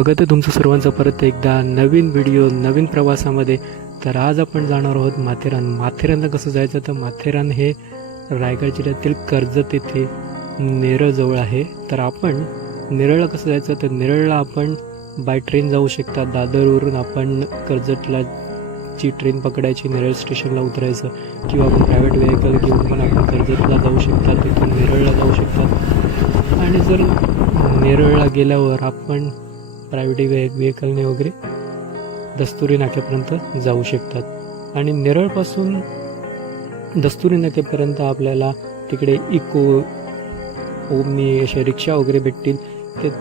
स्वागत आहे तुमचं सर्वांचं परत एकदा नवीन व्हिडिओ नवीन प्रवासामध्ये. तर आज आपण जाणार आहोत माथेरान. माथेरानला कसं जायचं, तर माथेरान हे रायगड जिल्ह्यातील कर्जत येथे नेरळजवळ आहे. तर आपण नेरळला कसं जायचं, तर नेरळला आपण बाय ट्रेन जाऊ शकता. दादरवरून आपण कर्जतला ची ट्रेन पकडायची, नेरळ स्टेशनला उतरायचं, किंवा आपण प्रायव्हेट व्हेकल घेऊन पण आपण कर्जतला जाऊ शकता, तिथून नेरळला जाऊ शकतात. आणि जर नेरळला गेल्यावर आपण प्रायव्हेट व्हेकलने वगैरे दस्तुरी नाक्यापर्यंत जाऊ शकतात. आणि नेरळपासून दस्तुरी नाक्यापर्यंत आपल्याला तिकडे इको ओमनी अशा रिक्षा वगैरे भेटतील.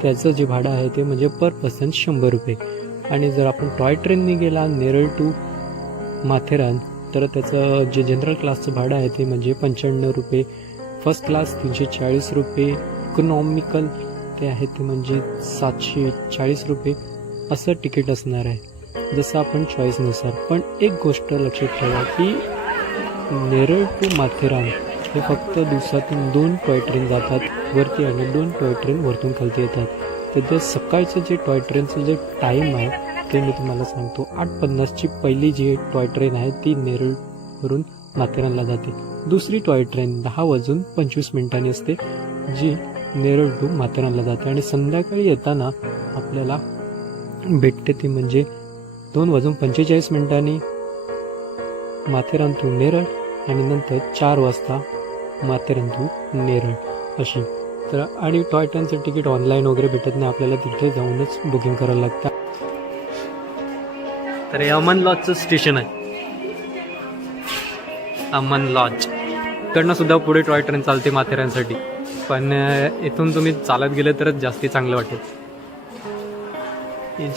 त्याचं जे भाडं आहे ते म्हणजे पर पर्सन 100 रुपये. आणि जर आपण टॉय ट्रेनने गेला नेरळ टू माथेरान, तर त्याचं जे जनरल क्लासचं भाडं आहे ते म्हणजे 95 रुपये, फर्स्ट क्लास 340 रुपये, इकॉनॉमिकल ते आहे ते म्हणजे 740 रुपये असं तिकीट असणार आहे, जसं आपण चॉईसनुसार. पण एक गोष्ट लक्षात ठेवा की नेरळ टू माथेरान हे फक्त दिवसातून 2 टॉय ट्रेन जातात वरती आणि 2 टॉय ट्रेन वरतून खालती येतात. तर ते सकाळचं जे टॉय ट्रेनचं जे टाईम आहे ते मी तुम्हाला सांगतो. 8:50ची पहिली जी टॉय ट्रेन आहे ती नेरळवरून माथेरानला जाते. दुसरी टॉय ट्रेन 10:25 असते जी नेरळ टू माथेरानला जाते. आणि संध्याकाळी येताना आपल्याला भेटते ती म्हणजे 2:45 माथेरान टू नेरळ आणि नंतर 4 वाजता माथेरान टू नेरळ अशी. तर आणि टॉय ट्रेनचं तिकीट ऑनलाईन वगैरे भेटत नाही, आपल्याला तिथे जाऊनच बुकिंग करायला लागतं. तर हे अमन लॉजचं स्टेशन आहे, अमन लॉज. इकडनं सुद्धा पुढे टॉय ट्रेन चालते माथेरानसाठी, पण इथून तुम्ही चालत गेले तरच जास्ती चांगलं वाटेल.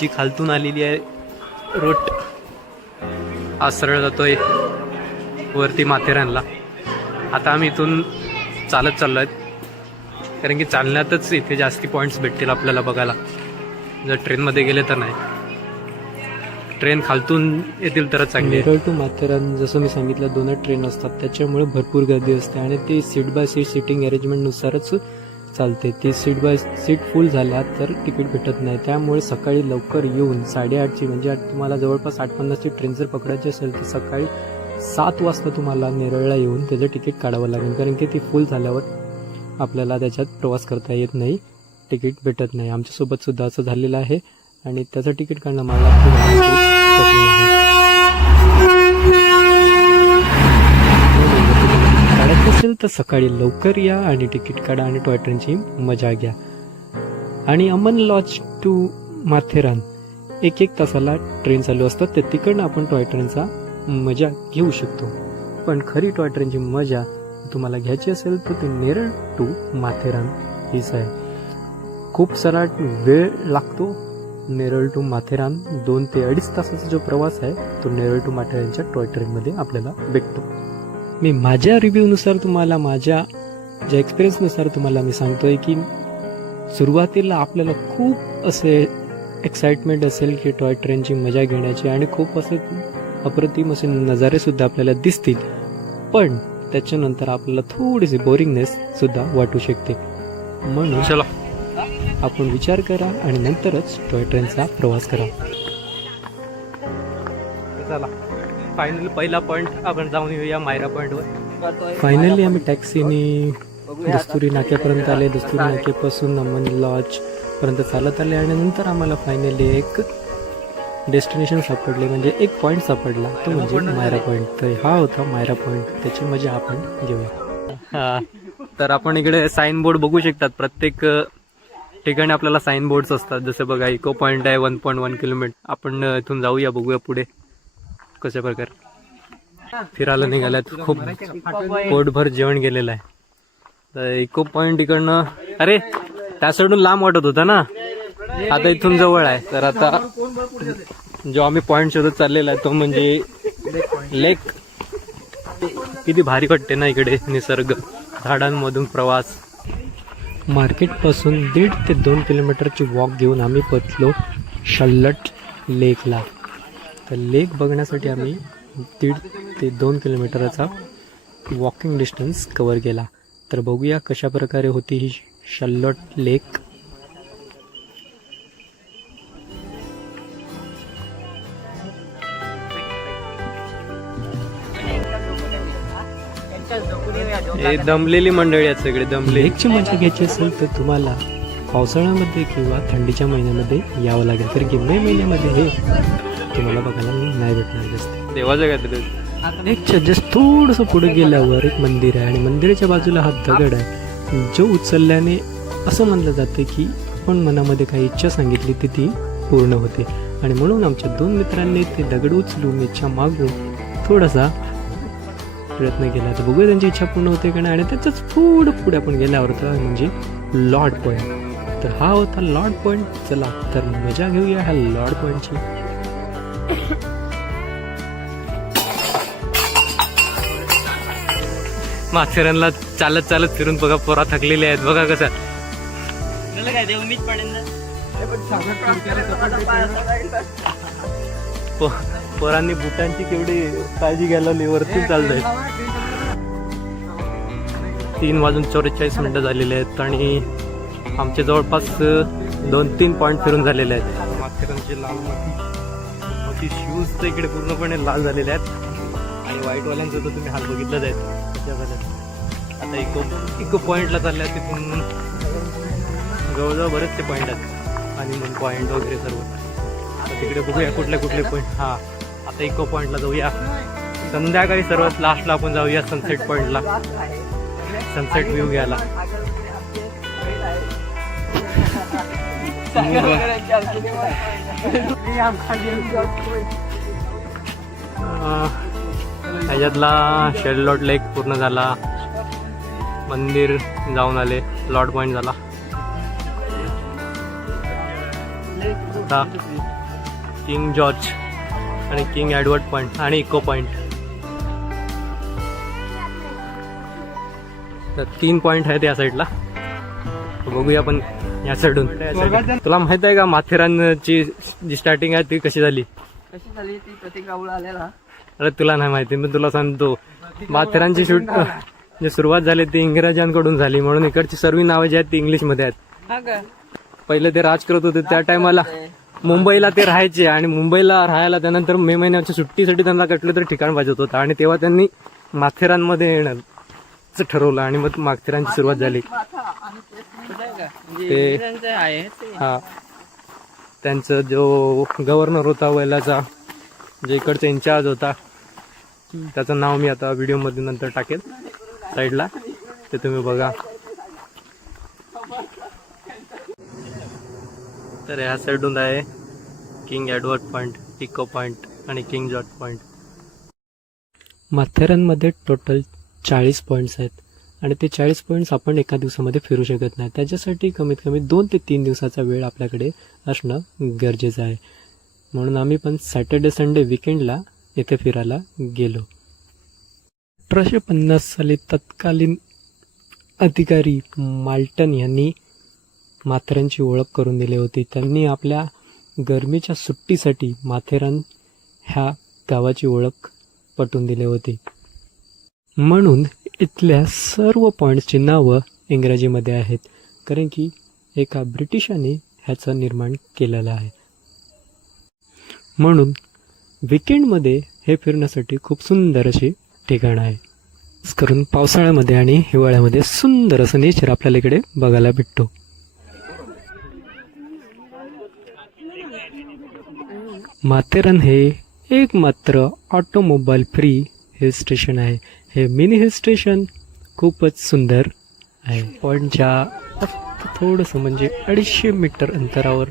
जी खालतून आलेली आहे रूट हा सरळ जातोय वरती माथेरानला. आता आम्ही इथून चालत चाललो आहेत, कारण की चालण्यातच इथे जास्ती पॉईंट्स भेटतील आपल्याला बघायला. जर ट्रेनमध्ये गेले तर नाही, ट्रेन खालतून येतील तरच चांगली. नेरळ टू माथेरान जसं मी सांगितलं 2 ट्रेन असतात, त्याच्यामुळे भरपूर गर्दी असते आणि ते सीट बाय सीट सिटिंग अरेंजमेंटनुसारच चालते. ती सीट बाय सीट फुल झाल्या तर तिकीट भेटत नाही. त्यामुळे सकाळी लवकर येऊन 8:30ची म्हणजे तुम्हाला जवळपास 8:50ची ट्रेन जर पकडायची असेल तर सकाळी 7 वाजता तुम्हाला नेरळला येऊन त्याचं तिकीट काढावं लागेल, कारण की ती फुल झाल्यावर आपल्याला त्याच्यात प्रवास करता येत नाही, तिकीट भेटत नाही. आमच्यासोबत सुद्धा असं झालेलं आहे आणि त्याचं तिकीट काढणं मला खूप कठीण आहे. काढत नसेल तर सकाळी लवकर या आणि तिकीट काढा आणि टॉय ट्रेनची मजा घ्या. आणि अमन लॉज टू माथेरान 1 तासाला ट्रेन चालू असतात, तर तिकडनं आपण टॉय ट्रेनचा मजा घेऊ शकतो. पण खरी टॉय ट्रेनची मजा तुम्हाला घ्यायची असेल तर ते नेरळ टू माथेरान हीच आहे. खूप सारा वेळ लागतो. नेरळ टू माथेरान 2 ते 2.5 तासाचा जो प्रवास आहे तो नेरळ टू माथेरानच्या टॉय ट्रेनमध्ये आपल्याला भेटतो. मी माझ्या रिव्ह्यूनुसार तुम्हाला, माझ्या ज्या एक्सपिरियन्सनुसार तुम्हाला मी सांगतोय की सुरुवातीला आपल्याला खूप असे एक्साइटमेंट असेल की टॉय ट्रेनची मजा घेण्याची आणि खूप असे अप्रतिम असे नजारे सुद्धा आपल्याला दिसतील, पण त्याच्यानंतर आपल्याला थोडीशी बोरिंगनेस सुद्धा वाटू शकते. म्हणून चला आपण विचार करा आणि नंतरच टॉय ट्रेनचा प्रवास करा. चला फायनली पहिला पॉइंट आपण जाऊन येऊया मायरा पॉइंटवर. फायनली आम्ही टॅक्सीने दस्तुरी नाक्यापर्यंत आले. दस्तुरी नाक्यापासून अमन लॉज पर्यंत चालत आले आणि नंतर आम्हाला फायनली एक डेस्टिनेशन सापडले, म्हणजे एक पॉईंट सापडला, तो म्हणजे मायरा पॉईंट. तर हा होता मायरा पॉईंट, त्याची मजा आपण घेऊया. तर आपण इकडे साईन बोर्ड बघू शकतात. प्रत्येक ठिकाणी आपल्याला साईन बोर्ड्स असतात. जसं बघा इको पॉईंट आहे 1.1 किलोमीटर. आपण इथून जाऊया, बघूया पुढे कशा प्रकारे फिरायला निघाल्यात. खूप पोटभर जेवण गेलेलं आहे. तर इको पॉईंट इकडनं, अरे त्या साईडून लांब वाटत होता ना, आता इथून जवळ आहे. तर आता जो आम्ही पॉईंट शोधत चाललेला आहे तो म्हणजे लेक. किती भारी वाटते ना इकडे निसर्ग, झाडांमधून प्रवास. मार्केटपासून 1.5 ते 2 किलोमीटरची वॉक घेऊन आम्ही पोचलो शल्लट लेकला. तर लेक बघण्यासाठी आम्ही 1.5 ते 2 किलोमीटरचा वॉकिंग डिस्टन्स कव्हर केला. तर बघूया कशा प्रकारे होती ही शल्लट लेक. हे दमलेली मंडळी आहेत सगळे दमले. लेकची मजा घ्यायची असेल तर तुम्हाला पावसाळ्यामध्ये किंवा थंडीच्या महिन्यामध्ये यावं लागेल, कारण की मे महिन्यामध्ये हे तुम्हाला बघायला नाही भेटणार जास्त. देवाचं काहीतरी लेकच्या जस्ट थोडंसं पुढे गेल्यावर एक मंदिर आहे आणि मंदिराच्या बाजूला हा दगड आहे जो उचलल्याने असं म्हणलं जातं की आपण मनामध्ये काही इच्छा सांगितली ती पूर्ण होते. आणि म्हणून आमच्या 2 मित्रांनी ते दगड उचलून इच्छा मागून थोडासा प्रयत्न केला. तर बघूया त्यांची इच्छा पूर्ण होते का नाही. आणि त्याच्याच पुढे आपण गेल्यावर तर म्हणजे लॉर्ड पॉईंट. तर हा होता लॉर्ड पॉईंट. चला तर मजा घेऊया ह्या लॉर्ड पॉईंटची. माथेरानला चालत चालत फिरून बघा पोरा थकलेले आहेत. बघा कसं पोरांनी बुटांची केवढी काळजी घ्यायला वरती चालत आहेत. 3:44 झालेले आहेत आणि आमचे जवळपास 2-3 पॉईंट फिरून झालेले आहेत. माथेरानचे लाल माती शूज तर इकडे पूर्णपणे लाल झालेले आहेत आणि व्हाईटवाल्यांचं तर तुम्ही हाल बघितलंच आहेत. आता इको पॉईंटला चालल्या, तिथून जवळजवळ बरेचसे पॉईंट आहेत आणि मग पॉईंट वगैरे सर्व. आता तिकडे बघूया कुठले पॉईंट. हां, आता इको पॉईंटला जाऊया. संध्याकाळी सर्वात लास्टला आपण जाऊया सनसेट पॉईंटला, सनसेट व्ह्यू घ्यायला. ह्याच्यातला शेललॉट लेक पूर्ण झाला, मंदिर जाऊन आले, लॉर्ड पॉईंट झाला. आता किंग जॉर्ज आणि किंग एडवर्ड पॉईंट आणि इको पॉईंट. तर 3 पॉईंट आहेत या साईडला. बघूया आपण या साईडून. तुला माहित आहे का माथेरानची जी स्टार्टिंग आहे ती कशी झाली? ती प्रतीक राहुल आलेला. अरे तुला नाही माहिती, मी तुला सांगतो. माथेरानची जी सुरुवात झाली ती इंग्रजांकडून झाली, म्हणून इकडची सर्व नावं जी आहेत ती इंग्लिशमध्ये आहेत. पहिले ते राज करत होते त्या टायमाला मुंबईला ते राहायचे आणि मुंबईला राहायला त्यानंतर मे महिन्याच्या सुट्टीसाठी त्यांना कुठलं तरी ठिकाण पाहिजे होतं आणि तेव्हा त्यांनी माथेरानमध्ये येण्याचं ठरवलं आणि मग माथेरानची सुरुवात झाली. ते हा त्यांचा जो गव्हर्नर होता वेलाचा, जे इकडचा इन्चार्ज होता, त्याचं नाव मी आता व्हिडिओमध्ये नंतर टाकेल साईडला, ते तुम्ही बघा. तर ह्या साईडून आहे King Edward Point, Echo Point आणि किंग जॉर्ज पॉईंट. माथेरानमध्ये टोटल 40 पॉईंट्स आहेत आणि ते 40 पॉईंट्स आपण एका दिवसामध्ये फिरू शकत नाही. त्याच्यासाठी कमीत कमी 2 ते 3 दिवसाचा वेळ आपल्याकडे असणं गरजेचं आहे. म्हणून आम्ही पण सॅटर्डे संडे विकेंडला इथे फिरायला गेलो. 1850 साली तत्कालीन अधिकारी माल्टन यांनी माथेरानची ओळख करून दिली होती. त्यांनी आपल्या गरमीच्या सुट्टीसाठी माथेरान ह्या गावाची ओळख पटवून दिली होती. म्हणून इथल्या सर्व पॉईंट्सची नावं इंग्रजीमध्ये आहेत, कारण की एका ब्रिटिशाने ह्याचं निर्माण केलेलं आहे. म्हणून विकेंडमध्ये हे फिरण्यासाठी खूप सुंदर अशी ठिकाण आहे. खास करून पावसाळ्यामध्ये आणि हिवाळ्यामध्ये सुंदर असं नेचर आपल्याला इकडे बघायला भेटतो. माथेरान हे एकमात्र ऑटोमोबाईल फ्री हिल स्टेशन आहे. हे मिनी हिल स्टेशन खूपच सुंदर आहे. पॉईंटच्या फक्त थोडंसं म्हणजे 250 मीटर अंतरावर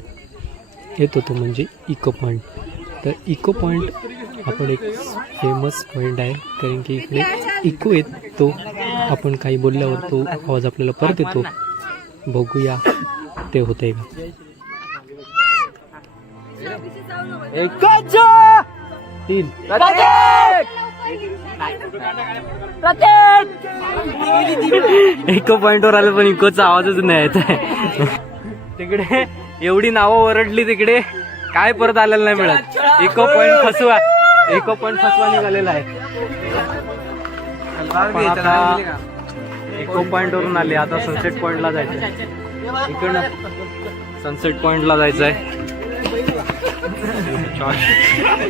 येतो तो म्हणजे इको पॉईंट. तर इको पॉईंट आपण एक फेमस पॉईंट आहे, कारण की इकडे इको येतो, आपण काही बोलल्यावर तो आवाज आपल्याला परत येतो. बघूया ते होतंय का. इको पॉइंटवर आलं पण इकोचा आवाजच नाही येत आहे. तिकडे एवढी नावं ओरडली, तिकडे काय परत आलेलं नाही मिळत. इको पॉइंट फसवा निघालेला आहे. आता इको पॉइंट वरून आले, आता सनसेट पॉइंटला जायचं. इकडनं सनसेट पॉइंटला जायचं आहे.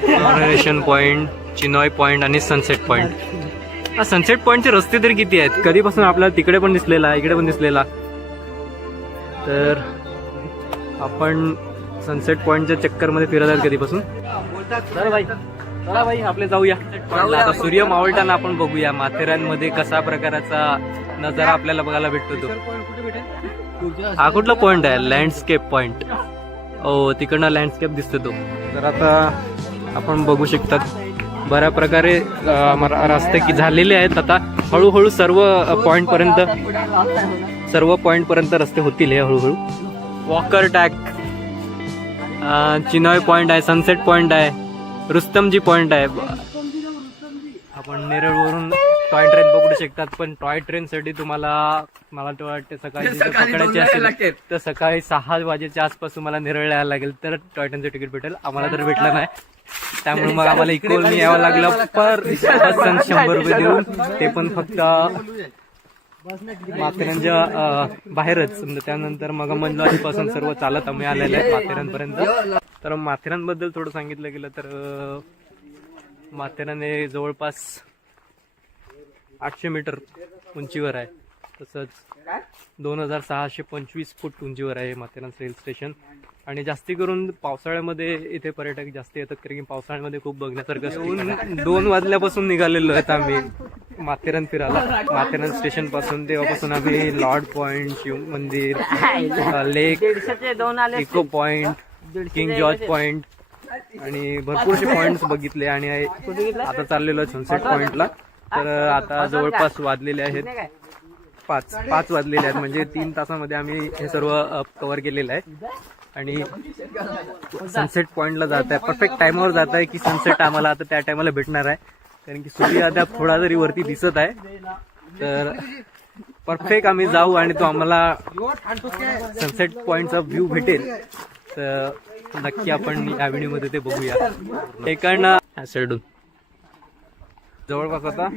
चॉर्नेशन पॉइंट, चिनॉय पॉइंट आणि सनसेट पॉइंट. सनसेट पॉइंटचे रस्ते तरी किती आहेत? कधीपासून आपल्याला तिकडे पण दिसलेला, इकडे पण दिसलेला. तर आपण सनसेट पॉइंटच्या चक्कर मध्ये फिरत आहेत कधीपासून. चला भाई आपले जाऊया. आता सूर्य मावळताना आपण बघूया माथेरानमध्ये कसा प्रकाराचा नजारा आपल्याला बघायला भेटतो तो. हा कुठला पॉइंट आहे? Landscape point. ओ तिकडनं लँडस्केप दिसतो तो. तर आता आपण बघू शकतात बऱ्या प्रकारे रस्ते की झालेले आहेत. आता हळूहळू सर्व पॉइंट पर्यंत रस्ते होतील हे हळूहळू. वॉकर टॅक, चिनॉय पॉइंट आहे, सनसेट पॉइंट आहे, रुस्तमजी पॉइंट आहे. आपण नेरळवरून टॉय ट्रेन पकडू शकतात. पण टॉय ट्रेन साठी तुम्हाला मला तर वाटते सकाळी पकडायची असेल तर सकाळी 6 वाजेच्या आसपास तुम्हाला नेरळ यायला लागेल तर टॉय ट्रेनचं तिकीट भेटेल. आम्हाला तर भेटलं नाही, त्यामुळे मग आम्हाला इकोलनी यावं लागलं पर 100 रुपये देऊन. ते पण फक्त माथेरानच्या बाहेरच. त्यानंतर मग मंदवाडीपासून सर्व चालत आम्ही आलेले आहे माथेरानपर्यंत. तर माथेरानबद्दल थोडं सांगितलं गेलं तर माथेरान हे जवळपास 800 मीटर उंचीवर आहे. तसंच 2625 फूट उंचीवर आहे माथेरान रेल्वे स्टेशन. आणि जास्ती करून पावसाळ्यामध्ये इथे पर्यटक जास्त येतात कारण की पावसाळ्यामध्ये खूप बघण्यासारखं असतं. 2 वाजल्यापासून निघालेलो आहेत आम्ही माथेरान फिरायला. माथेरान स्टेशन पासून तेव्हापासून आम्ही लॉर्ड पॉइंट, शिव मंदिर, lake, Echo Point, King George Point आणि भरपूरसे पॉइंट्स बघितले. आणि आता चाललेलो आहे सनसेट पॉइंटला. तर आता जवळपास वाजलेले आहेत 5 वाजलेले आहेत. म्हणजे 3 तासामध्ये आम्ही हे सर्व कव्हर केलेलं आहे. आणि सनसेट पॉइंटला जात आहे परफेक्ट टाइमवर जात आहे की सनसेट आम्हाला आता त्या टायमाला भेटणार आहे कारण की सूर्य आता थोडा जरी वरती दिसत आहे. तर परफेक्ट आम्ही जाऊ आणि तो आम्हाला सनसेट पॉइंटचा व्ह्यू भेटेल. तर नक्की आपण या व्हिडिओमध्ये ते बघूया. एकांना ऍसेडून जवळपास आता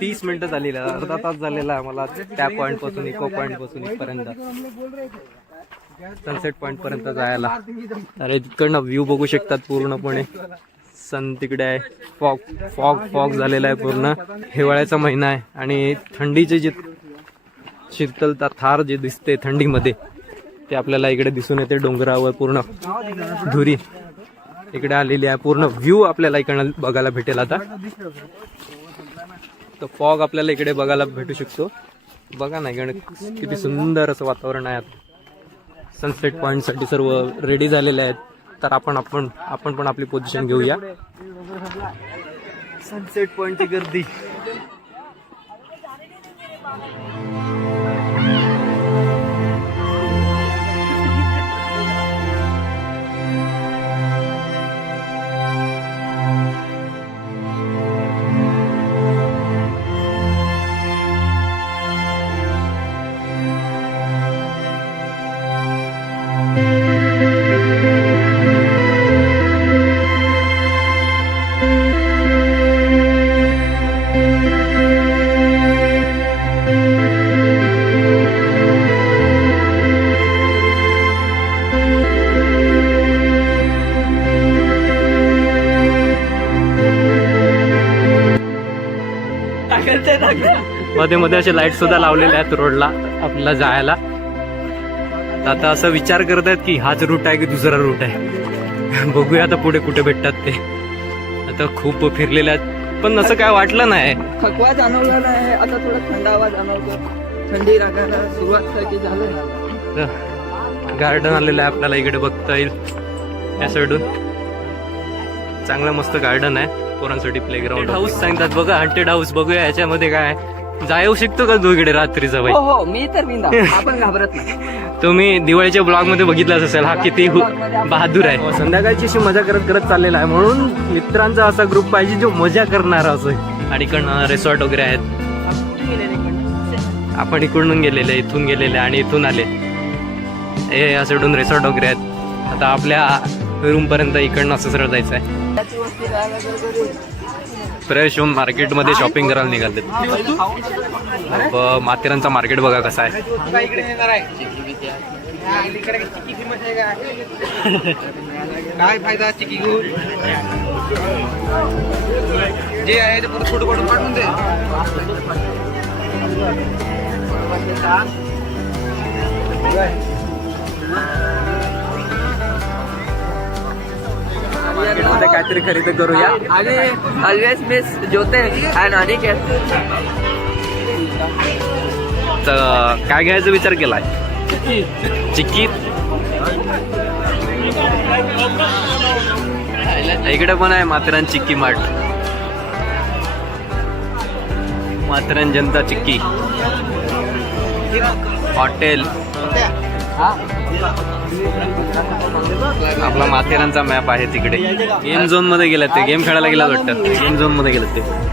30 मिनिटं झालेली, अर्धा तास झालेला आहे मला त्या पॉइंट पासून इको पॉइंट पासून इथपर्यंत सनसेट पॉइंट पर्यंत जायला. अरे तिकडनं व्ह्यू बघू शकतात पूर्णपणे. सन तिकडे आहे, फॉग झालेला आहे पूर्ण. हिवाळ्याचा महिना आहे आणि थंडीचे जे शीतलता थार जे दिसते थंडीमध्ये ते आपल्याला इकडे दिसून येते. डोंगरावर पूर्ण धुरी इकडे आलेली आहे. पूर्ण व्ह्यू आपल्याला इकडनं बघायला भेटेल. आता तर फॉग आपल्याला इकडे बघायला भेटू शकतो. बघा ना इकडे किती सुंदर असं वातावरण आहे. सनसेट पॉइंट साठी सर्व रेडी झालेले आहेत. तर आपण पण आपली पोझिशन घेऊया. सनसेट पॉइंटची गर्दी मध्ये मध्ये असे लाईट सुद्धा लावलेले आहेत रोडला आपल्याला जायला. आता असं विचार करत आहेत की हाच रूट आहे की दुसरा रूट आहे. बघूया आता पुढे कुठे भेटतात ते. आता खूप फिरलेले आहेत पण असं काय वाटलं नाही. थकवा जाणवला नाही. आता थोडा थंडावा जाणवतो. थंडी लागायला सुरुवात झाली. गार्डन आलेलं आहे आपल्याला इकडे बघता येईल. या साईडून चांगलं मस्त गार्डन आहे पोरांसाठी. प्लेग्राऊंड हाऊस सांगतात बघा. हंटेड हाऊस बघूया याच्यामध्ये काय जाऊ शकतो का तू इकडे रात्रीचा बाई? हो मी तर आपण घाबरत नाही. तुम्ही दिवाळीच्या ब्लॉग मध्ये बघितलाच असेल हा किती बहादूर आहे. संध्याकाळची अशी मजा करत चाललेला आहे. म्हणून मित्रांचा असा ग्रुप पाहिजे जो मजा करणारा असं. आणि इकडनं रिसॉर्ट वगैरे आहेत. आपण इकडून गेलेले, इथून गेलेले आणि इथून आले. हे असं रिसॉर्ट वगैरे आहेत. आता आपल्या रूम पर्यंत इकडनं असं सरळ जायचं आहे. फ्रेश होऊन मार्केटमध्ये शॉपिंग करायला निघाले. माथेरानचा मार्केट बघा कसा आहे. काय फायदा चिकी घेऊन जे आहे ते परत फोटो काढून पाठवून दे. मार्केटमध्ये काहीतरी खरेदी करूया. आणि ऑलवेज मिस ज्योते अँड अनिकेत. तर काय घ्यायचा विचार केलाय? चिक्की. इकडे पण आहे माथेरान चिक्की मार्ट. माथेरान जनता चिक्की हॉटेल. आपला माथेरानचा मॅप आहे तिकडे. गेम झोन मध्ये गेलात ते. गेम खेळायला गेला वाटतं. गेम झोन मध्ये गेलात ते.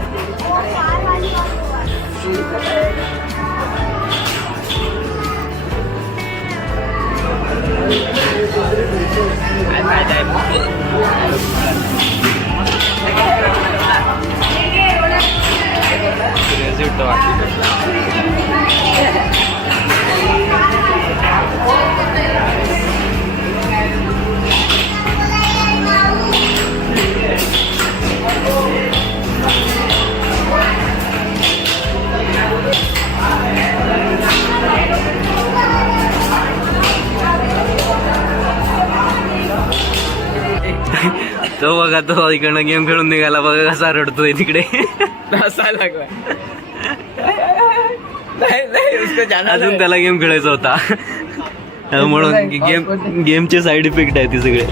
तो बघा, तो इकडनं गेम खेळून निघाला बघा, कसा रडतोय तिकडे. अजून त्याला गेम खेळायचा होता म्हणून. गेमचे साईड इफेक्ट आहे ते सगळे.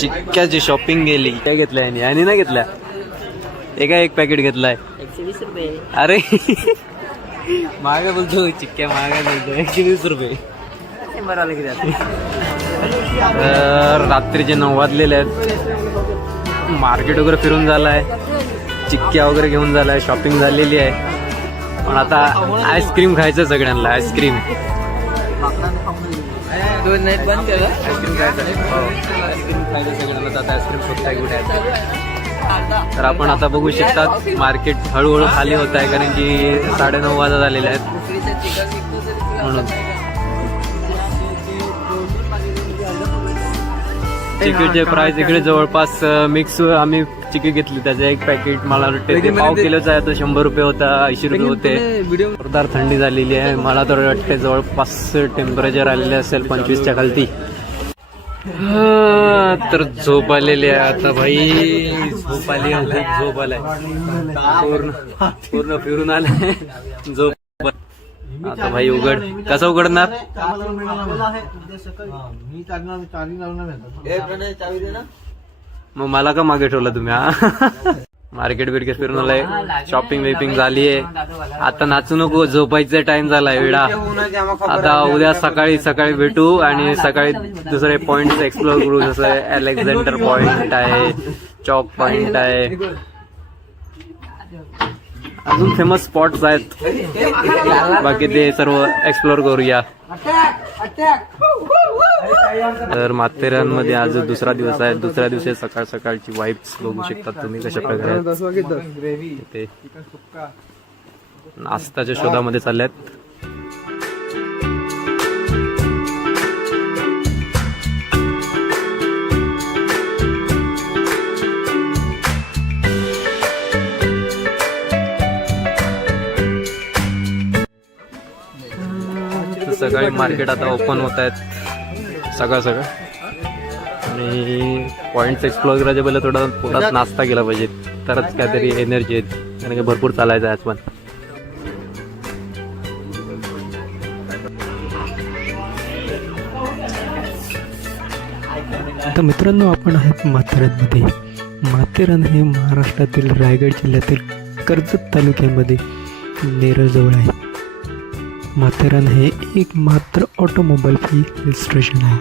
चिक्क्याची शॉपिंग गेली. काय घेतलंय आणि नाही घेतल्या? एका एक पॅकेट घेतलाय. 120 रुपये. अरे महागा बोलतो. चिक्क्या महागा बोलतो. 120 रुपये. तर रात्रीचे 9 वाजलेले आहेत. मार्केट वगैरे फिरून झालाय. चिक्क्या वगैरे घेऊन झालाय. शॉपिंग झालेली आहे. पण आता आईस्क्रीम खायचं सगळ्यांना. आईस्क्रीम बंद केलं. आईस्क्रीम खायचं. आईस्क्रीम खायचं सगळ्यांना. आता आईस्क्रीम स्वतः कुठे आहे. तर आपण आता बघू शकतात मार्केट हळूहळू खाली होत आहे, कारण की 9:30 वाजत झालेले आहेत म्हणून. चिकीचे प्राइस इकडे जवळपास मिक्स आम्ही चिकी घेतली. त्याचं एक पॅकेट मला वाटते पाव किलोचा आहे, तो 100 रुपये होता. 80 रुपये होते. जोरदार थंडी झालेली आहे. मला तर वाटते जवळपास टेम्परेचर आलेले असेल 25च्या खालती. तर झोप आलेली आहे आता भाई. झोप आली. झोप आलाय. पूर्ण फिरून आलाय. झोप आता भाई. उघड कसं उघडणार? मग मला का मागे ठेवला तुम्ही? हा मार्केट बिर्केट फिरून आलाय. शॉपिंग बिपिंग झाली आहे. आता नाचू नको. झोपायचा टाइम झालाय. वेळा आता. उद्या सकाळी भेटू आणि सकाळी दुसरे पॉइंट एक्सप्लोर करू. जसं अलेक्झांडर पॉइंट आहे, चॉक पॉइंट आहे, अजून फेमस स्पॉट्स आहेत. बाकी ते सर्व एक्सप्लोर करूया. तर माथेरानमध्ये आज दुसरा दिवस आहे. दुसऱ्या दिवशी सकाळची वाईब्स बघू शकतात तुम्ही कशा प्रकारे. ते नाश्त्याच्या शोधामध्ये चालल्यात. सकाळी मार्केट आता ओपन होत आहेत सकाळ आणि पॉइंट्स एक्सप्लोर करायचे पहिले थोडा पोटात नाश्ता केला पाहिजे, तरच काहीतरी एनर्जी येत. कारण की भरपूर चालायचं आहे आज पण. आता मित्रांनो, आपण आहोत माथेरानमध्ये. माथेरान हे महाराष्ट्रातील रायगड जिल्ह्यातील कर्जत तालुक्यामध्ये नेरळजवळ आहे. माथेरान हे एक मात्र ऑटोमोबाईल फ्री हिल स्टेशन आहे.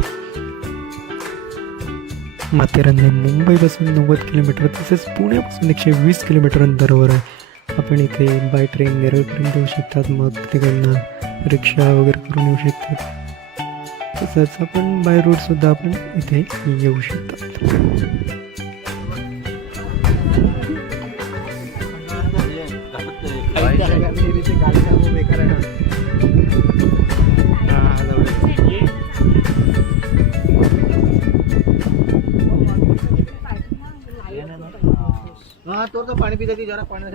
माथेरान हे मुंबईपासून 90 किलोमीटर तसेच पुण्यापासून 120 किलोमीटर अंतरावर आहे. आपण इथे बाय ट्रेन नेरळपर्यंत येऊ शकतात. मग तिकडनं रिक्षा वगैरे करून येऊ शकतात. तसंच आपण बाय रोडसुद्धा आपण इथे येऊ शकतात. पाणी पिता ती जरा पाणी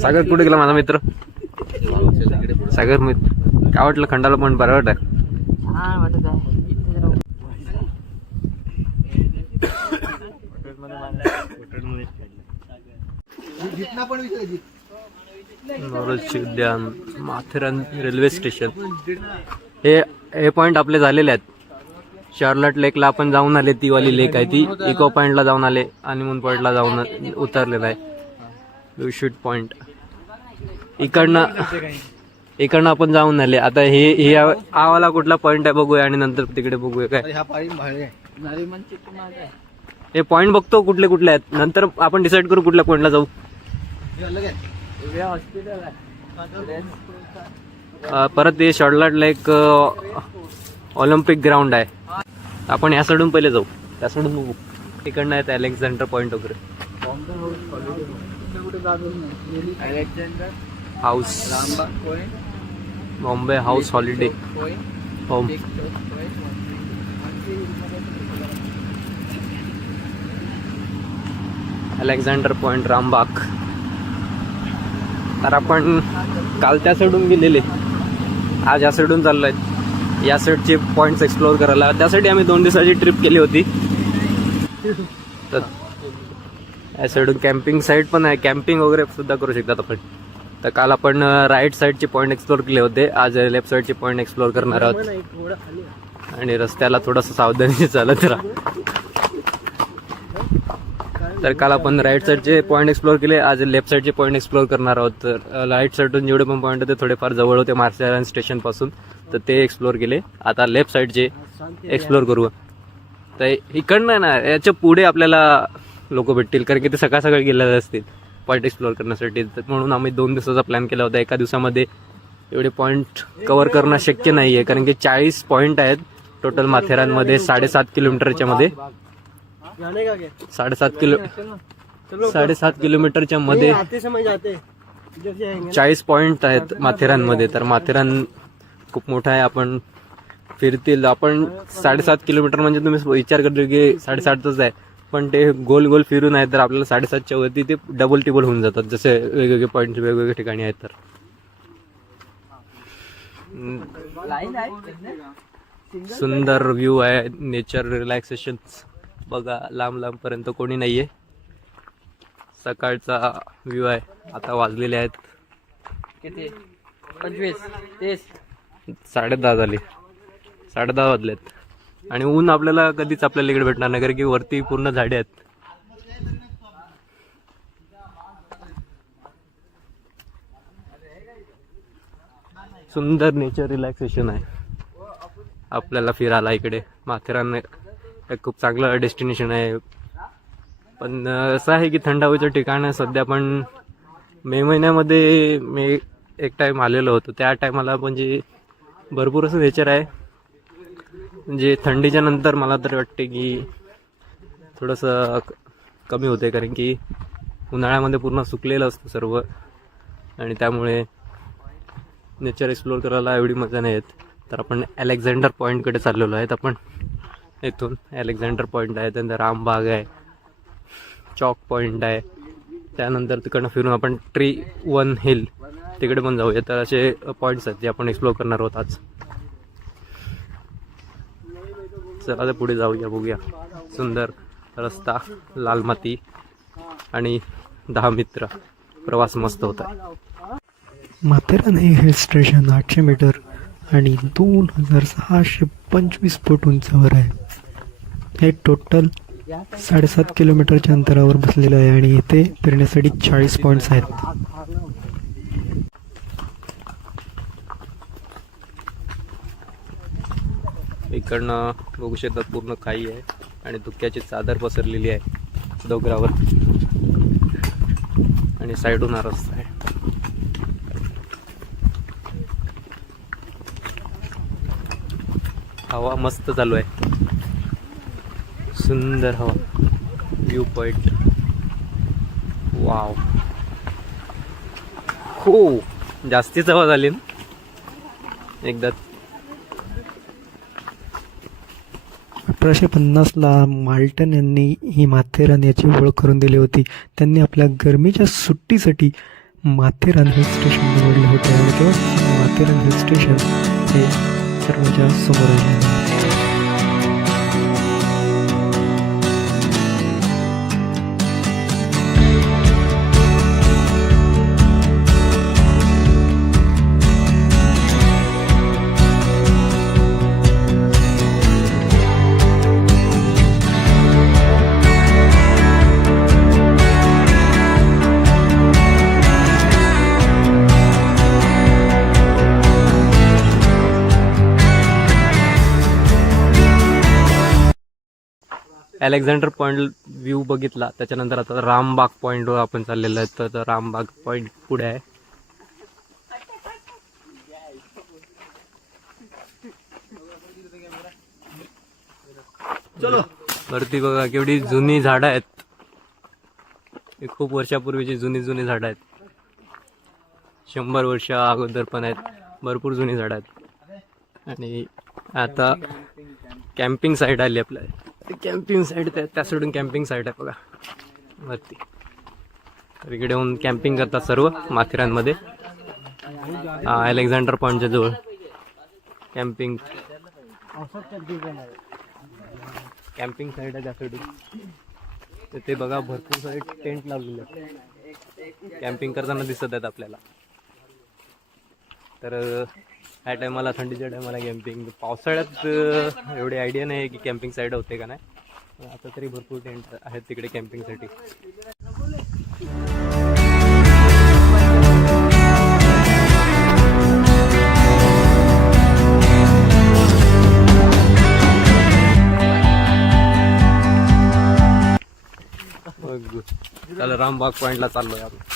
सागर कुठे गेला माझा मित्र? सागर मित्र काय वाटलं खंडाला पण बरं वाटत? हा वाटत आहे. नॉरोजी उद्यान, माथेरान रेल्वे स्टेशन हे पॉइंट आपले झालेले आहेत. शार्लट लेकला आपण जाऊन आले, ती वाली लेक आहे ती. इको पॉइंटला जाऊन आले, हनीमून पॉइंटला जाऊन उतरलेला आहे. ब्लू शूट पॉइंट इकडनं आपण जाऊन आले. आता हे आवाला कुठला पॉइंट आहे बघूया आणि नंतर तिकडे बघूया काय हे पॉइंट बघतो कुठले कुठले आहेत. नंतर आपण डिसाईड करू कुठल्या पॉइंटला जाऊ. परत हे शॉर्टलट लेक ऑलिम्पिक ग्राउंड आहे. आपण या साईडून पहिले जाऊ, त्या साईडून बघू. इकडनं आहेत अलेक्झांडर पॉइंट वगैरे. House Bombay house holiday home. Alexander point Rambagh. तर आपण काल त्या साईडून गेलेले, आज या साईडून चाललोय. या साईडचे पॉइंट्स एक्सप्लोअर करायला. त्यासाठी आम्ही 2 दिवसाची ट्रिप केली होती. तर या साईडून कॅम्पिंग साईड पण आहे, कॅम्पिंग वगैरे सुद्धा करू शकतात आपण. तर काल आपण राईट साईडचे पॉईंट एक्सप्लोअर केले होते, आज लेफ्ट साईडचे पॉईंट एक्सप्लोअर करणार आहोत. आणि रस्त्याला थोडंसं सावधानी चालत राहा. तर काल आपण राईट साईडचे पॉईंट एक्सप्लोअर केले, आज लेफ्ट साईडचे पॉईंट एक्सप्लोअर करणार आहोत. तर राईट साईडून जेवढे पण पॉईंट होते थोडेफार जवळ होते माथेरान स्टेशन पासून, तर ते एक्सप्लोअर केले. आता लेफ्ट साईडचे एक्सप्लोअर करू. तर इकडनं ना याच्या पुढे आपल्याला लोक भेटतील, कारण की ते सकाळ सकाळी गेलेले असतील पॉईंट एक्सप्लोअर करण्यासाठी. तर म्हणून आम्ही 2 दिवसाचा प्लॅन केला होता. एका दिवसामध्ये एवढे पॉईंट कव्हर करणं शक्य नाही आहे, कारण की 40 पॉईंट आहेत टोटल माथेरानमध्ये. 7.5 किलोमीटरच्या मध्ये 7.5 किलोमीटरच्या मध्ये 40 पॉईंट आहेत माथेरानमध्ये. तर माथेरान खूप मोठा आहे. आपण फिरतील आपण 7.5 किलोमीटर म्हणजे तुम्ही विचार करतो की 7.5च आहे, पण ते गोल गोल फिरून आहे तर आपल्याला 7.5च्या वरती ते डबल टिबल होऊन जातात, जसे वेगवेगळे पॉईंट वेगवेगळ्या ठिकाणी आहेत. तर सुंदर व्ह्यू आहे, नेचर रिलॅक्सेशन बघा. लांब लांब पर्यंत कोणी नाहीये. सकाळचा व्ह्यू आहे. आता वाजलेले आहेत 10:30 झाले, 10:30 वाजलेत. आणि ऊन आपल्याला कधीच आपल्याला इकडे भेटणार नाही, कारण की वरती पूर्ण झाडे आहेत. सुंदर नेचर रिलॅक्सेशन आहे आपल्याला फिरायला इकडे. माथेरान खूप चांगलं डेस्टिनेशन आहे. पण असं आहे की थंड हवेचं ठिकाण आहे. सध्या पण मे महिन्यामध्ये मी एक टाईम आलेलो होतो, त्या टायमाला म्हणजे भरपूर असं नेचर आहे. म्हणजे थंडीच्या नंतर मला तरी वाटते की थोडंसं कमी होते, कारण की उन्हाळ्यामध्ये पूर्ण सुकलेलं असतं सर्व, आणि त्यामुळे नेचर एक्सप्लोअर करायला एवढी मजा नाही येत. तर आपण अलेक्झांडर पॉईंटकडे चाललेलो आहेत. आपण इथून अलेक्झांडर पॉईंट आहे, त्यानंतर रामबाग आहे, चॉक पॉईंट आहे, त्यानंतर तिकडनं फिरून आपण ट्री 1 हिल तिकडे पण जाऊया. तर असे पॉईंट्स आहेत जे आपण एक्सप्लोअर करणार आहोत आज. चला तर पुढे जाऊया, बघूया. सुंदर रस्ता, लाल माती आणि 10 मित्र. प्रवास मस्त होता. माथेरान हे हिल स्टेशन 800 मीटर आणि 2625 फूट उंचावर आहे. हे टोटल 7.5 किलोमीटरच्या अंतरावर बसलेलं आहे आणि इथे फिरण्यासाठी 40 पॉईंट्स आहेत. इकडनं बघू शकतात पूर्ण खाई आहे आणि धुक्याची चादर पसरलेली आहे डोंगरावर, आणि साईडून हा रस्ता आहे. हवा मस्त चालू आहे, सुंदर हवा. View point wow. हो जास्तीच हवा झाली ना एकदा. 1850ला माल्टन यांनी ही माथेरान याची ओळख करून दिली होती. त्यांनी आपल्या गरमीच्या सुट्टीसाठी माथेरान हिल स्टेशन निवडले होते आणि तेव्हा माथेरान हिल स्टेशन हे सर्वांच्या समोर आले. अलेक्झांडर पॉइंट व्ह्यू बघितला, त्याच्यानंतर आता रामबाग पॉइंटवर आपण चाललेलो आहे. तर रामबाग पॉइंट पुढे आहे. वरती बघा केवढी जुनी झाडं आहेत. ही खूप वर्षापूर्वीची जुनी झाडं आहेत. 100 वर्ष अगोदर पण आहेत. भरपूर जुनी झाडं आहेत. आणि आता कॅम्पिंग साईड आली आपल्या. कॅम्पिंग साईड त्या सोडून कॅम्पिंग साईड आहे बघा वरती. तर इकडे येऊन कॅम्पिंग करतात सर्व माथेरानमध्ये. अलेक्झांडर पॉइंटच्या जवळ कॅम्पिंग साईड आहे त्या सोडून. तर ते बघा भरपूर सारे टेंट लावलेले आहेत. कॅम्पिंग करताना दिसत आहेत आपल्याला. तर ह्या टायमाला, थंडीच्या टायमाला कॅम्पिंग. पावसाळ्यात एवढी आयडिया नाही की कॅम्पिंग साईड होते का नाही. आता तरी भरपूर टेंट आहेत तिकडे कॅम्पिंगसाठी. त्याला रामबाग पॉइंटला चाललोय आपण.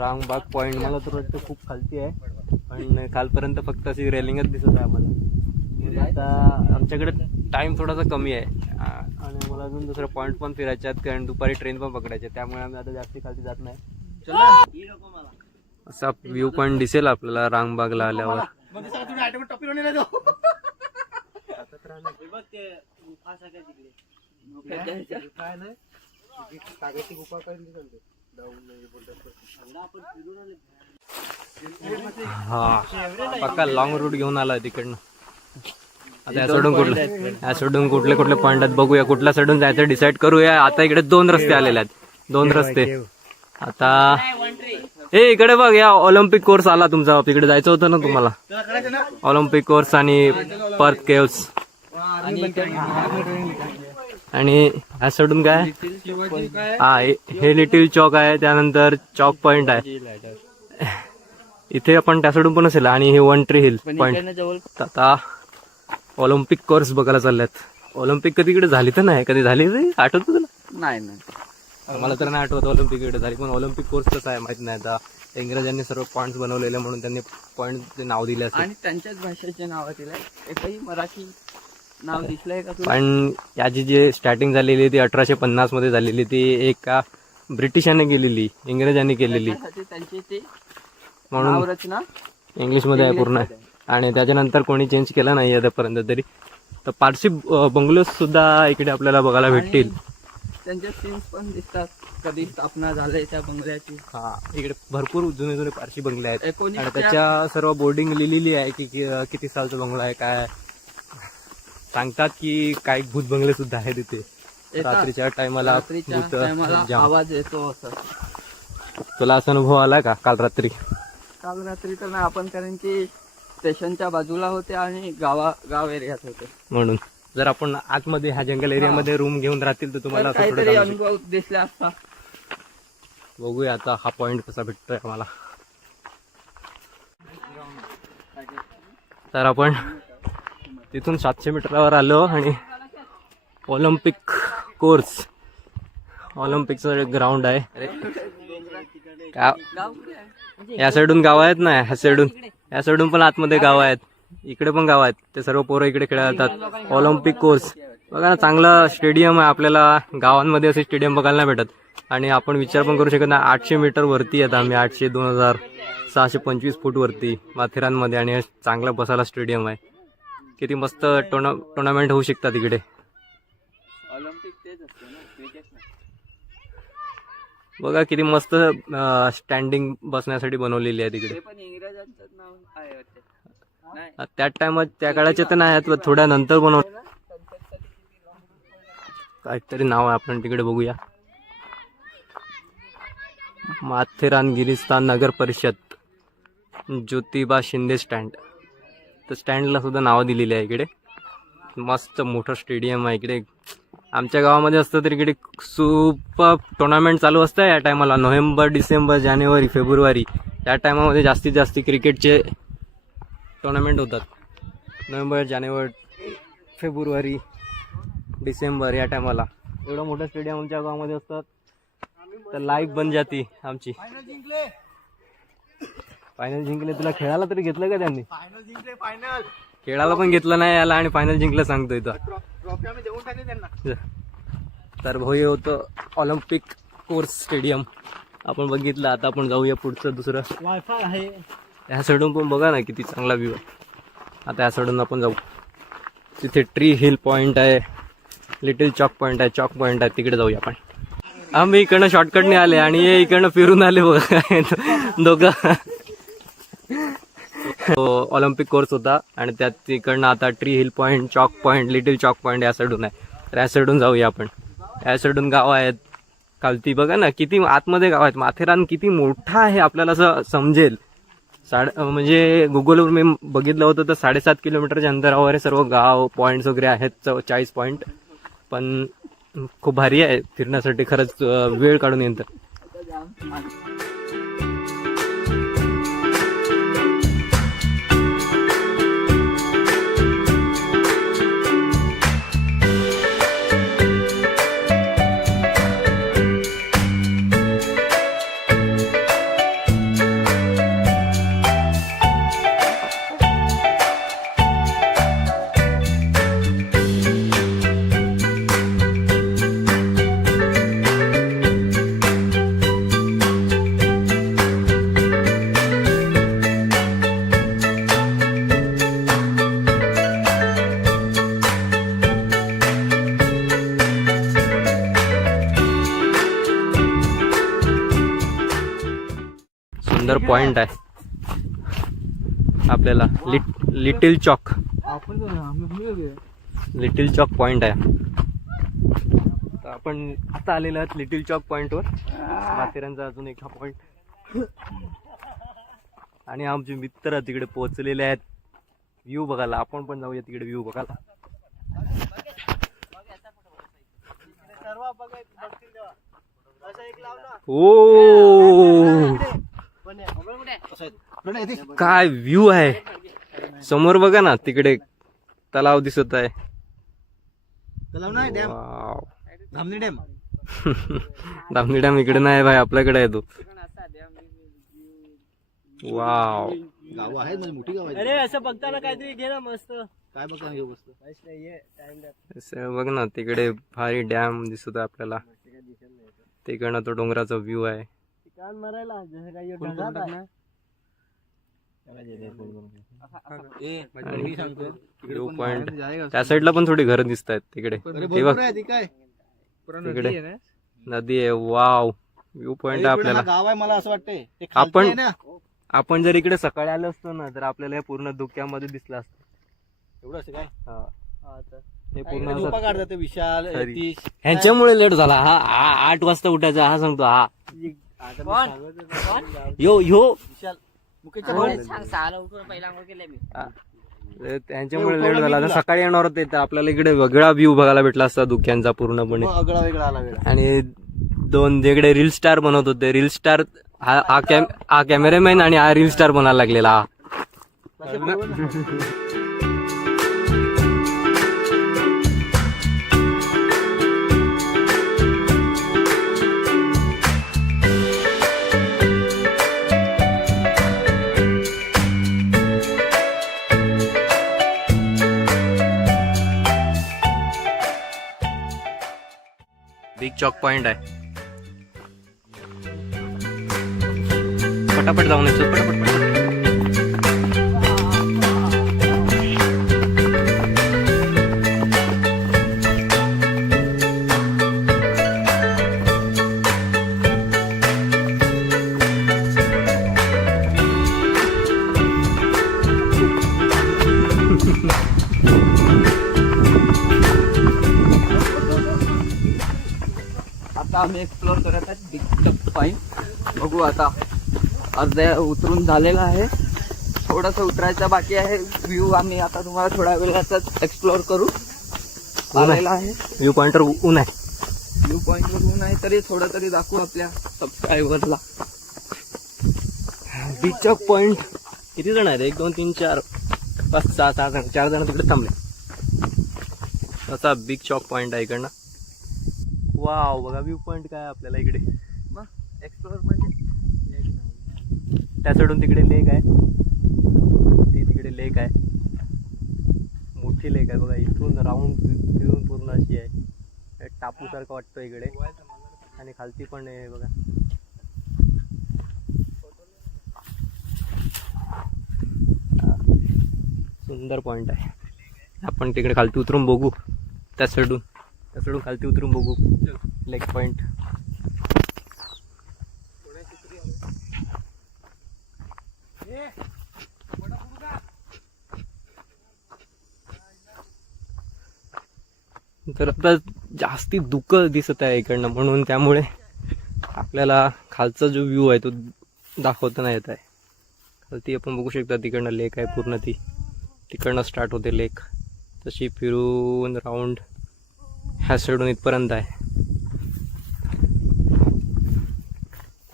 रामबाग पॉइंट मला तर वाटतं खूप खालती आहे. पण खालपर्यंत फक्त अशी रेलिंगच दिसत आहे आम्हाला. आता आमच्याकडे टाइम थोडासा कमी आहे आणि मला अजून दुसरा पॉईंट पण फिरायचे आहेत, कारण दुपारी ट्रेन पण पकडायचे. त्यामुळे आम्ही आता जास्ती खालती जात नाही. असा व्ह्यू पॉईंट दिसेल आपल्याला रामबागला आल्यावर. हा पक्का लॉंग रूट घेऊन आलाय तिकडनं. आता या सोडून कुठले पॉइंट आहेत बघूया. कुठल्या सोडून जायचं डिसाईड करूया. आता इकडे 2 रस्ते आलेले आहेत. 2 रस्ते. आता इकडे बघ, या ऑलिम्पिक कोर्स आला तुमचा. तिकडे जायचं होतं ना तुम्हाला. ऑलिम्पिक कोर्स आणि पर्थ केव्स. आणि ह्या सोडून काय, हा हे लिटिल चौक आहे. त्यानंतर चौक पॉइंट आहे इथे. आपण त्या सोडून पण असेल. आणि हे 1 ट्री हिल पॉइंट. आता ऑलिम्पिक कोर्स बघायला चालल्यात. ऑलिम्पिक कधी इकडे झाली तर नाही. कधी झाली आठवत तुला? नाही, मला तर नाही आठवत ऑलिम्पिक इकडे झाली. पण ऑलिम्पिक कोर्स कसं आहे माहित नाही. आता इंग्रजांनी सर्व पॉइंट बनवलेले म्हणून त्यांनी पॉइंटचे नाव दिले असेल. आणि त्यांच्याच भाषेचे नाव दिले. एकही मराठी नाव दिसलंय का? पण याची जी स्टार्टिंग झालेली ती 1850 मध्ये झालेली. ती एका ब्रिटिशाने केलेली, इंग्रजांनी केलेली म्हणून इंग्लिश मध्ये आहे पूर्ण. आणि त्याच्यानंतर कोणी चेंज केला नाही आतापर्यंत तरी. तर पारसी बंगलोज सुद्धा इकडे आपल्याला बघायला भेटतील. त्यांचे सीन्स पण दिसतात, कधी स्थापना झाले त्या बंगल्याची. हा, इकडे भरपूर जुने जुने पारशी बंगले आहेत 1900 आणि त्याच्या सर्व बोर्डिंग लिहिलेली आहे की किती सालचा बंगला आहे काय. सांगतात की काही भूत बंगले सुद्धा आहेत तिथे. येतात. रात्रीच्या टायमाला रात्रीच्या टायमाला आवाज येतो असं. तुला असा अनुभव आला का काल रात्री? काल रात्री तर नाही आपण, कारण की स्टेशनच्या बाजूला होते आणि गाव एरियात होते, म्हणून जर आपण आतमध्ये ह्या जंगल एरियामध्ये रूम घेऊन राहतील तर तुम्हाला तर असं थोडं काहीतरी जाणवू अनुभव दिसला असता. शकतं. बघूया आता हा पॉइंट कसा भेटतोय आम्हाला. तर आपण तिथून 700 मीटरवर आलो आणि ऑलिम्पिक कोर्स, ऑलिम्पिकचं ग्राउंड आहे. या साईडून गाव आहेत ना, ह्या साईडून पण आतमध्ये गाव आहेत, इकडे पण गाव आहेत. ते सर्व पोरं इकडे खेळायला येतात. ऑलिम्पिक कोर्स बघा ना, चांगलं स्टेडियम आहे. आपल्याला गावांमध्ये असे स्टेडियम बघायला नाही भेटत. आणि आपण विचार पण करू शकत नाही, 800 मीटर वरती आहेत आम्ही, 800, 2625 फूट वरती माथेरानमध्ये, आणि चांगला बसायला स्टेडियम आहे. किती मस्त टुर्नामेंट होऊ शकतात इकडे. ऑलिम्पिक तेच असते ना, क्रिकेट नाही. बघा किती मस्त स्टँडिंग बसण्यासाठी बनवलेली आहे तिकडे. ते पण इंग्रजांचं नाव आहे वाटते. नाही, त्या टायमात त्या काळाचे तर नाही आहेत, पण थोड्या नंतर बनव काहीतरी नाव आहे. आपण तिकडे बघूया. माथेरान गिरिस्थान नगर परिषद, ज्योतिबा शिंदे स्टँड. तर स्टँडला सुद्धा नावं दिलेली आहे इकडे. मस्त मोठं स्टेडियम आहे इकडे. आमच्या गावामध्ये असतं तर इकडे सुपर टुर्नामेंट चालू असतं या टायमाला. नोव्हेंबर, डिसेंबर, जानेवारी, फेब्रुवारी या टायमामध्ये जास्तीत जास्त क्रिकेटचे टुर्नामेंट होतात. नोव्हेंबर, जानेवारी, फेब्रुवारी, डिसेंबर या टायमाला एवढं मोठं स्टेडियम आमच्या गावामध्ये असतात. तर लाईव्ह बन जाती आमची. फायनल जिंकले. तुला खेळायला तरी घेतलं का त्यांनी? खेळायला पण घेतलं नाही याला, आणि फायनल जिंकलं सांगतो इथं. तर भाऊ हे होतं ऑलिम्पिक कोर्स स्टेडियम. आपण बघितलं. आता आपण जाऊया पुढचं दुसरं. वायफाय आहे ह्या साईडून पण बघा ना किती चांगला व्ह्यू आहे. आता ह्या साईडून आपण जाऊ. तिथे ट्री हिल पॉइंट आहे, लिटिल चॉक पॉइंट आहे, चॉक पॉइंट आहे, तिकडे जाऊया आपण. आम्ही इकडनं शॉर्टकटने आले आणि हे इकडनं फिरून आले बघा दोघं. ऑलिम्पिक कोर्स होता आणि त्यात तिकडनं आता tree hill point, chalk point, little chalk point या साईडून आहे. तर या साईडून जाऊया आपण. या साईडून गाव आहेत खालती बघा ना, किती आतमध्ये गाव आहेत. माथेरान किती मोठा आहे आपल्याला असं समजेल. म्हणजे गुगलवर मी बघितलं होतं तर 7.5 किलोमीटरच्या अंतरावर सर्व गाव पॉईंट्स वगैरे आहेत, 40 पॉईंट. पण खूप भारी आहे फिरण्यासाठी, खरंच वेळ काढून येतं. सुंदर पॉइंट आहे आपल्याला. Little chalk, little chalk point आहे. तर आपण आता आलेलो आहोत लिटिल चॉक पॉइंटवर. माथेरानचा अजून एक हा पॉइंट. आणि आमचे मित्र तिकडे पोहोचलेले आहेत व्ह्यू बघायला. आपण पण जाऊया तिकडे व्ह्यू बघायला. ओ काय व्ह्यू आहे समोर बघा ना, तिकडे तलाव दिसत आहे. वाव. धामणी डॅम इकडे नाही भाई, आपल्याकडे आहे तो. वाव. गाव आहेत म्हणजे मोठी गाव आहेत. अरे असं बघताना काहीतरी घे ना मस्त. काय बघा घेऊ बसतो. असं बघ ना, तिकडे भारी डॅम दिसत आहे आपल्याला. तिकडनं तो डोंगराचा व्ह्यू आहे. View point. त्या साईडला पण थोडी घरं दिसत आहेत तिकडे. ते बघ काय इकडे नदी आहे. वाव व्ह्यू पॉइंट आहे आपल्याला. गाव आहे मला असं वाटतंय ते खालती आपण- आहे ना. आपण जर इकडे सकाळी आलो असतो ना तर आपल्याला हे पूर्ण धुक्यामध्ये दिसलं असतं. एवढं असं काय हा. हे पूर्ण पूर्ण झोपा काढतात ते विशाल खरी. यतीश. ह्यांच्यामुळे लेट झाला. हा 8 वाजता उठायचा हा सांगतो. हा यो विशाल मुकेशच्या भाऊ. त्यांच्यामुळे लेट झाला. आता सकाळी येणार होते तर आपल्याला इकडे वेगळा व्ह्यू बघायला भेटला असता धुक्यांचा पूर्णपणे. मग आगळा वेगळा आला वेगळा. आणि 2 जेकडे रील स्टार बनवत होते. रील स्टार हा कॅमेरामॅन आणि हा रील स्टार बनायला लागलेला हा. बिग चॉक पॉइंट आहे. पटापट जाऊन यायचं. पटापट. आता आम्ही एक्सप्लोर करत आहेत बिग चॉक पॉइंट. बघू आता अर्ध्या उतरून झालेला आहे. थोडंसं उतरायचं बाकी आहे. व्ह्यू आम्ही आता तुम्हाला थोड्या वेळातच एक्सप्लोर करू. आलेला आहे व्ह्यू पॉइंटर ऊन आहे. व्ह्यू पॉइंट वर नाही तरी थोडं तरी दाखवू आपल्या सबस्क्रायबरला. बिग चॉक पॉइंट किती जण आहेत? 1 2 3 4 5 6 7 जण. 4 जण तिकडे थांबले. असा बिग चॉक पॉइंट आहे इकडनं. वाव बघा व्ह्यू पॉइंट काय आहे आपल्याला इकडे. मग एक्सप्लोर म्हणजे त्या साईडून तिकडे लेक आहे. ती तिकडे लेक आहे. मोठी लेक आहे बघा. इथून राऊंड फिरून पूर्ण अशी आहे. टापू सारखं वाटतं इकडे. आणि खालती पण आहे बघा. सुंदर पॉइंट आहे. आपण तिकडे खालती उतरून बघू. त्या साईडून खालती उतरून बघू लेक पॉइंट. तर आता जास्ती धुकं दिसत आहे इकडनं म्हणून त्यामुळे आपल्याला खालचा जो व्ह्यू आहे तो दाखवता नाही येत आहे. खालती आपण बघू शकता तिकडनं लेक आहे पूर्ण. ती तिकडनं स्टार्ट होते लेक. तशी फिरून राऊंड ह्या साईडून इथपर्यंत आहे.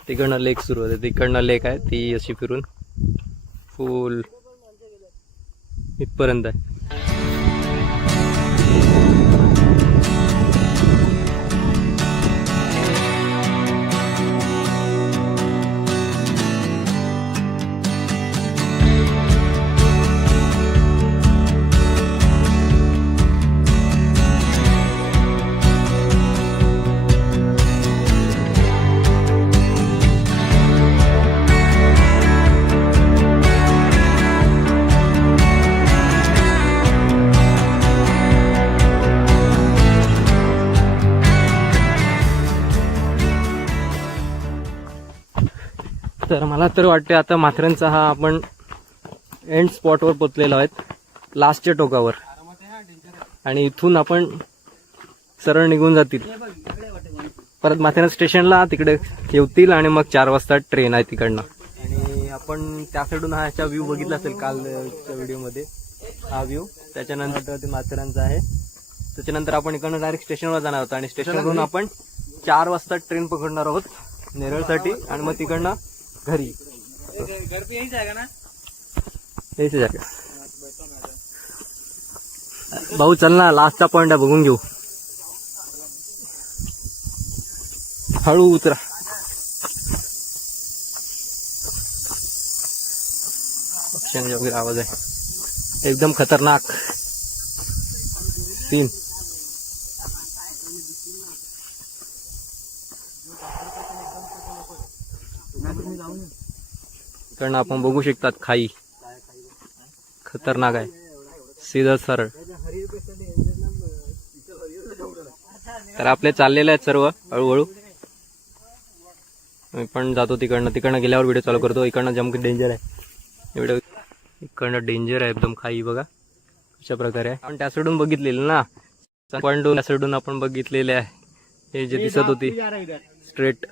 तिकडनं लेक सुरू होते. तिकडनं लेक आहे ती अशी फिरून फुल इथपर्यंत आहे. तर मला तर वाटते आता माथेरानचा हा आपण एंड स्पॉटवर पोचलेलो आहेत. लास्टच्या टोकावर. आणि इथून आपण सरळ निघून जातील. परत माथेरान स्टेशनला तिकडे ठेवतील आणि मग 4 वाजता ट्रेन आहे तिकडनं. आणि आपण त्या साईडून हा ह्याचा व्ह्यू बघितला असेल कालच्या व्हिडिओमध्ये. हा व्ह्यू त्याच्यानंतर ते माथेरानचा आहे. त्याच्यानंतर आपण इकडनं डायरेक्ट स्टेशनवर जाणार आहोत. आणि स्टेशनवरून आपण 4 वाजता ट्रेन पकडणार आहोत नेरळसाठी. आणि मग तिकडनं घरी. जागा भाऊ चल ना. लास्टचा पॉइंट आहे बघून घेऊ. हळू उतरा. पक्ष्यांचा वगैरे आवाज आहे. एकदम खतरनाक सीन. इकडनं आपण बघू शकतात खाई. खतरनाक आहे. सीधा सरळ. तर आपले चाललेले आहेत सर्व हळूहळू. मी पण जातो तिकडनं गेल्यावर व्हिडिओ चालू करतो. इकडनं जमक डेंजर आहे व्हिडिओ, इकडनं डेंजर आहे एकदम खाई बघा अशा प्रकारे आहे. आपण त्या साईडून बघितलेलं ना, पॉईंट त्या साईडून आपण बघितलेले आहे. हे जे दिसत होती स्ट्रेट,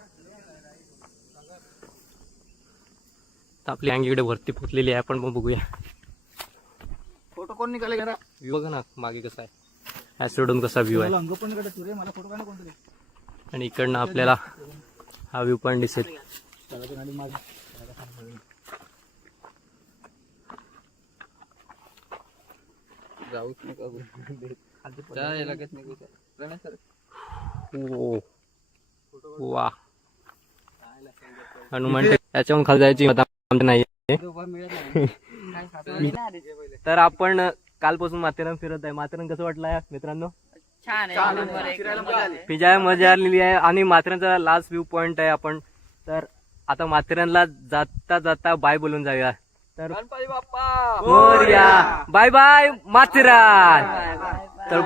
आपली अंगी इकडे वरती फुटलेली आहे. आपण पण बघूया. फोटो कोण निघाले घरा व्ह्यू बघा ना मागे कसा आहे, या साईडून कसा व्ह्यू आहे. अंग पण निघाले तुरे मला फोटो काढा कोणतरी. आणि इकडनं आपल्याला हा व्ह्यू पॉईंट दिसेल. जाऊच नका लगेच निघू सर. ओ वा, हनुमान त्याच्याहून खाली जायची आमच्या नाही. तर आपण कालपासून माथेरान फिरत आहे. माथेरान कसं वाटलं मित्रांनो? छान आहे. फिजाय मजा आलेली आहे. आणि माथेरानचा लास्ट व्ह्यू पॉइंट आहे. आपण तर आता माथेरानला जाता जाता बाय बोलून जाऊया. तर गणपती बाप्पा मोरया, बाय बाय माथेरान. तर